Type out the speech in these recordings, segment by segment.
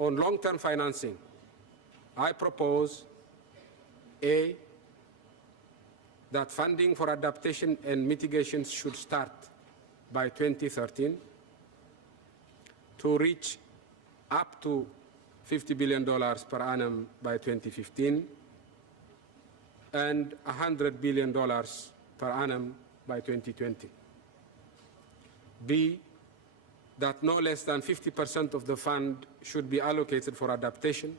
On long-term financing, I propose A, that funding for adaptation and mitigation should start by 2013 to reach up to $50 billion per annum by 2015 and $100 billion per annum by 2020. B, that no less than 50% of the fund should be allocated for adaptation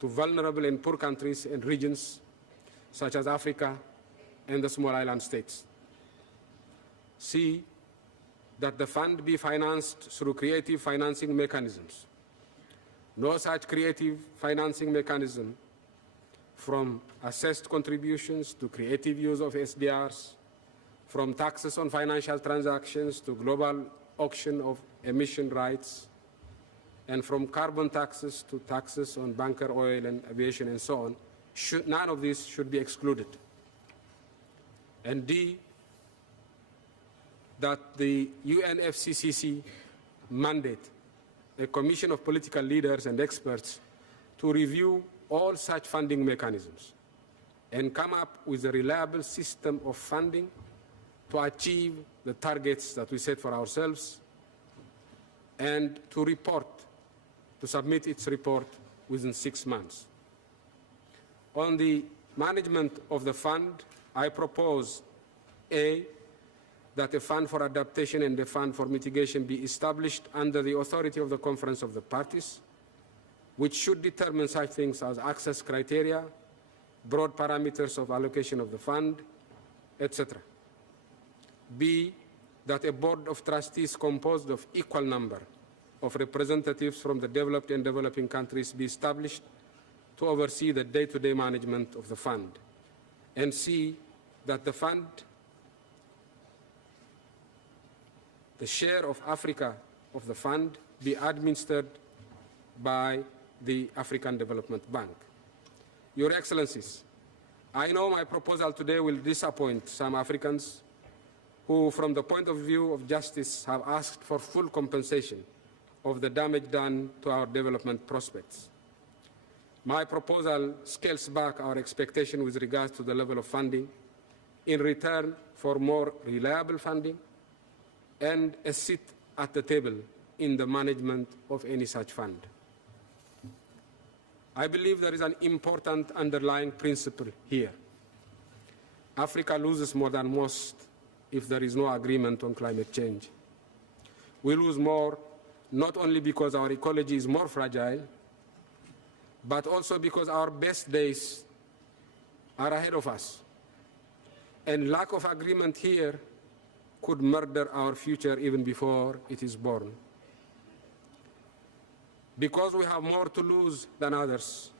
to vulnerable and poor countries and regions such as Africa and the small island states. C, that the fund be financed through creative financing mechanisms. No such creative financing mechanism, from assessed contributions to creative use of SDRs, from taxes on financial transactions to global auction of emission rights, and from carbon taxes to taxes on bunker oil and aviation and so on, none of this should be excluded. And D, that the UNFCCC mandate a commission of political leaders and experts to review all such funding mechanisms and come up with a reliable system of funding to achieve the targets that we set for ourselves, and to submit its report within 6 months. On the management of the fund, I propose A, that a fund for adaptation and a fund for mitigation be established under the authority of the Conference of the Parties, which should determine such things as access criteria, broad parameters of allocation of the fund, etc. B, that a board of trustees composed of equal number of representatives from the developed and developing countries be established to oversee the day-to-day management of the fund. And C, that the fund, the share of Africa of the fund, be administered by the African Development Bank. Your Excellencies, I know my proposal today will disappoint some Africans who, from the point of view of justice, have asked for full compensation of the damage done to our development prospects. My proposal scales back our expectation with regards to the level of funding in return for more reliable funding and a seat at the table in the management of any such fund. I believe there is an important underlying principle here. Africa loses more than most if there is no agreement on climate change. We lose more not only because our ecology is more fragile, but also because our best days are ahead of us. And lack of agreement here could murder our future even before it is born. Because we have more to lose than others,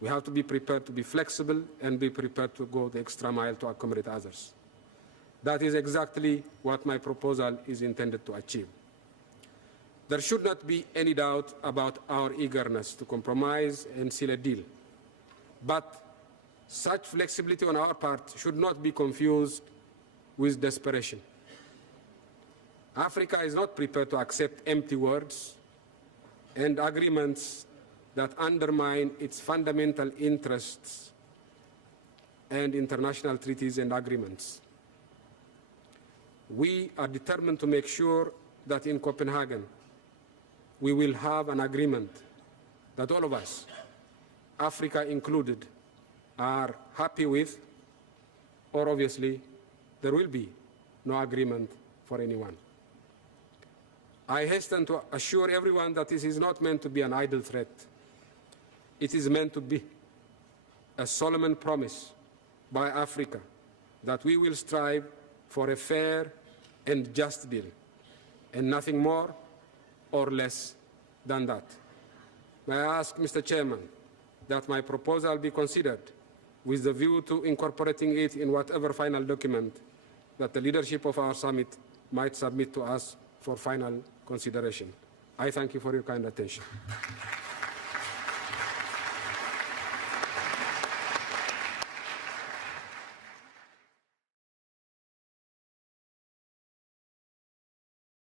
we have to be prepared to be flexible and be prepared to go the extra mile to accommodate others. That is exactly what my proposal is intended to achieve. There should not be any doubt about our eagerness to compromise and seal a deal. But such flexibility on our part should not be confused with desperation. Africa is not prepared to accept empty words and agreements that undermine its fundamental interests and international treaties and agreements. We are determined to make sure that in Copenhagen we will have an agreement that all of us, Africa included, are happy with, or obviously there will be no agreement for anyone. I hasten to assure everyone that this is not meant to be an idle threat. It is meant to be a solemn promise by Africa that we will strive for a fair and just deal, and nothing more or less than that. May I ask, Mr. Chairman, that my proposal be considered with the view to incorporating it in whatever final document that the leadership of our summit might submit to us for final consideration. I thank you for your kind attention.